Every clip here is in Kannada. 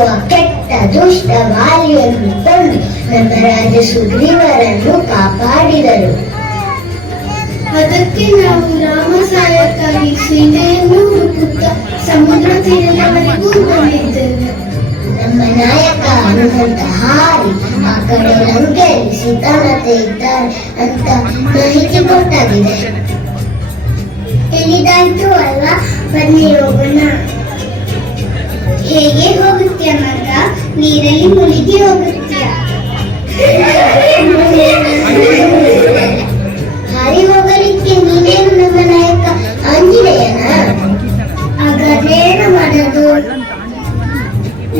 ಎನ್ನುವ ಕೆಟ್ಟ ದುಷ್ಟ ವಾಲಿಯನ್ನು ಕೊಂಡು ನಮ್ಮ ರಾಜ ಸುಗ್ರೀವರನ್ನು ಕಾಪಾಡಿದರು. ಅದಕ್ಕೆ ನಾವು ರಾಮ ಸಹಾಯಕ್ಕಾಗಿ ಸೀತೆಯನ್ನು ಹುಡುಕುತ್ತ ಸಮುದ್ರ ತೀರದವರೆಗೂ ಬಂದಿದ್ದೇವೆ. ನಮ್ಮ ನಾಯಕ ಹನುಮಂತ ಹಾರಿ ಆ ಕಡೆ ಲಂಕೆಯಲ್ಲಿ ಸೀತಾನತೆ ಇದ್ದಾರೆ ಅಂತ ಮಾಹಿತಿ ಗೊತ್ತಾಗಿದೆ ಎಲ್ಲಿದಾಯ್ತು ಅಲ್ವಾ ಬನ್ನಿ ಹೋಗೋಣ. ಹೇಗೆ ಹೋಗುತ್ತೀಯ ಮಗ ನೀರಲ್ಲಿ ಮುಳುಗಿ ಹೋಗುತ್ತೀಯ ಹಾರಿ ಹೋಗಲಿಕ್ಕೆ ನೀನೇನು ನಮ್ಮ ನಾಯಕ ಆಂಜನೇಯನ? ಹಾಗಾದ್ರೆ ಮಾಡೋದು?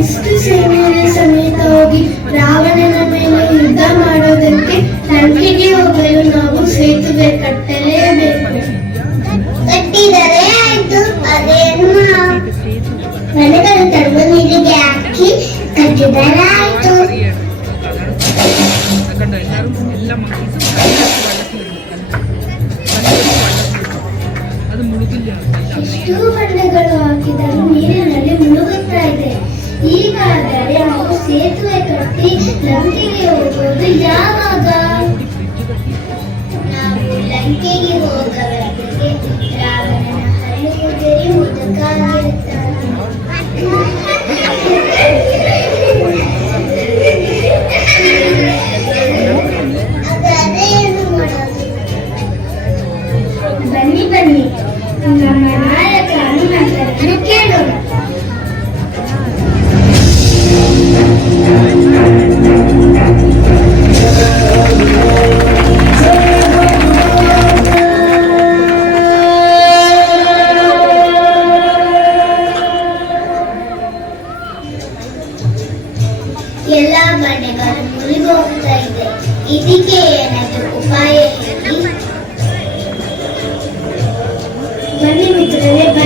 ಇಷ್ಟು ಸೇನೆಯ ಸಮೇತ ಹೋಗಿ ರಾವಣನ ಮೇಲೆ ಯುದ್ಧ ಮಾಡೋದಕ್ಕೆ ಲಂಕೆಗೆ ಹೋಗಲು ನಾವು ಸೇತುವೆ ಕಟ್ಟಲೇಬೇಕು. ಕಟ್ಟಿದರೆ ಆಯ್ತು, ಅದೇನು ಮನೆಗಳು ಎಲ್ಲ ಮಕ್ಕಳು ಅದು ಮುಳುಗಿಲ್ಲ. ಎಷ್ಟು ಬಂಡೆಗಳು ಹಾಕಿದರೂ ನೀರಿನಲ್ಲಿ ಮುಳುಗುತ್ತಾ ಇದೆ. ಹೀಗಾದರೆ ನಾವು ಸೇತುವೆ ಕಟ್ಟಿ ಲಂಕೆಗೆ ಹೋಗೋದು ಯಾವಾಗ? ನಾವು ಲಂಕೆಗೆ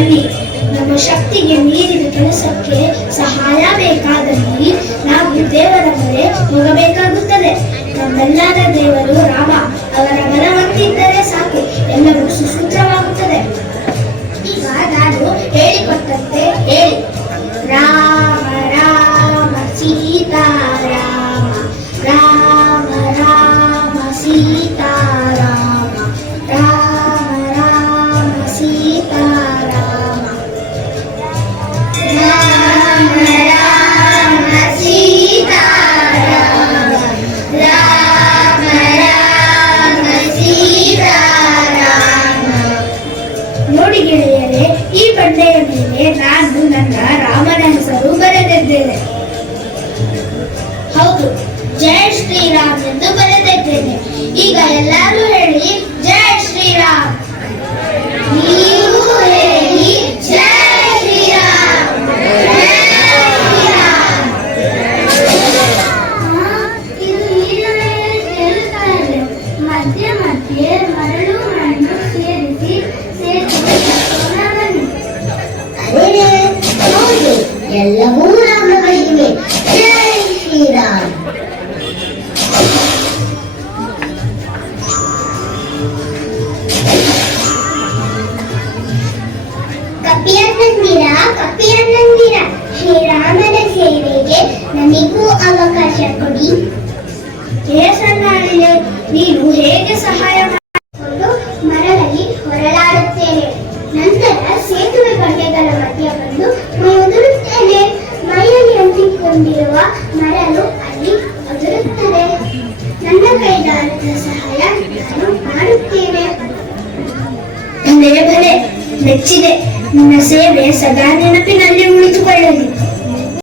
ನಮ್ಮ ಶಕ್ತಿಗೆ ಮೀರಿದ ಕೆಲಸಕ್ಕೆ ಸಹಾಯ ಬೇಕಾದಲ್ಲಿ ನಾವು ದೇವರ ಮೇಲೆ ಹೋಗಬೇಕಾಗುತ್ತದೆ. ನಮ್ಮೆಲ್ಲರ ದೇವರು ರಾಮ. ಅವರ ಬಲವಂತಿದ್ದರೆ ಸಾಕು. ಹೌದು. ಜಯ ಶ್ರೀರಾಮ್ ಎಂದು ಬರೆದಿದ್ದೇನೆ. ಈಗ ಎಲ್ಲರೂ ಹೇಳಿ ಜಯ ಶ್ರೀರಾಮ್. ಕಪಿಯನ್ನಂದಿರ ಕಪಿಯನ್ನಂದಿರ ಶ್ರೀರಾಮನ ಸೇವೆಗೆ ನನಗೂ ಅವಕಾಶ ಕೊಡಿ. ಕೇಸನ್ನಾಡಿಲೆ ನೀನು ಹೇಗೆ ಸಹಾಯ ಮಾಡಿಕೊಂಡು ಮರಳಲ್ಲಿ ಹೊರಳಾಡುತ್ತೇನೆ. ನಂತರ ಸೇತುವೆ ಬಂಡೆಗಳ ಮಧ್ಯ ಬಂದು ಮೈ ಉದುರುತ್ತೇನೆ. ಮೈಯಲ್ಲಿ ಅಂಟಿಕೊಂಡಿರುವ ಮರಳು ಅಲ್ಲಿ ನನ್ನ ಕೈಗಾರದ ಸಹಾಯ ನಾನು ಮಾಡುತ್ತೇನೆ. ಭಲೆ ನಿನ್ನ ಸೇವೆ ಸದಾ ನೆನಪಿನಲ್ಲಿ ಉಳಿದುಕೊಳ್ಳಲಿ.